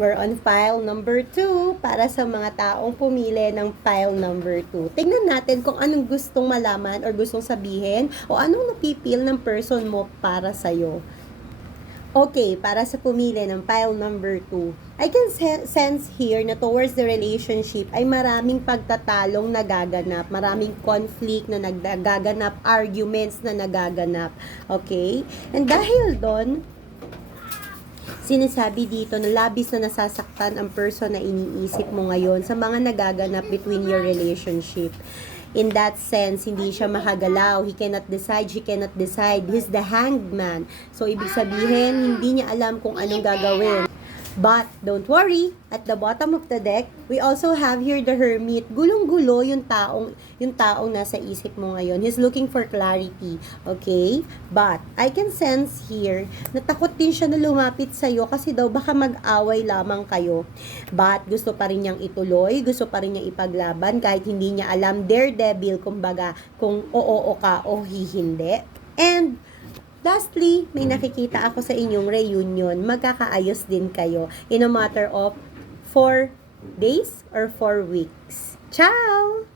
We're on file number 2 para sa mga taong pumili ng file number 2. Tingnan natin kung anong gustong malaman or gustong sabihin o anong napipil ng person mo para sa'yo. Okay, para sa pumili ng file number 2, I can sense here na towards the relationship ay maraming pagtatalong nagaganap, maraming conflict na nagaganap, arguments na nagaganap. Okay? And dahil doon, sinasabi dito na labis na nasasaktan ang person na iniisip mo ngayon sa mga nagaganap between your relationship. In that sense, hindi siya makagalaw. He cannot decide, she cannot decide. He's the hanged man. So, ibig sabihin, hindi niya alam kung anong gagawin. But, don't worry, at the bottom of the deck, we also have here the Hermit. Gulong-gulo yung taong nasa isip mo ngayon. He's looking for clarity, okay? But, I can sense here, natakot din siya na lumapit sa'yo kasi daw baka mag-away lamang kayo. But, gusto pa rin niyang ituloy, gusto pa rin niyang ipaglaban kahit hindi niya alam, daredevil, kumbaga, kung oo ka o hindi. And, lastly, may nakikita ako sa inyong reunion. Magkakaayos din kayo in a matter of 4 days or 4 weeks. Ciao!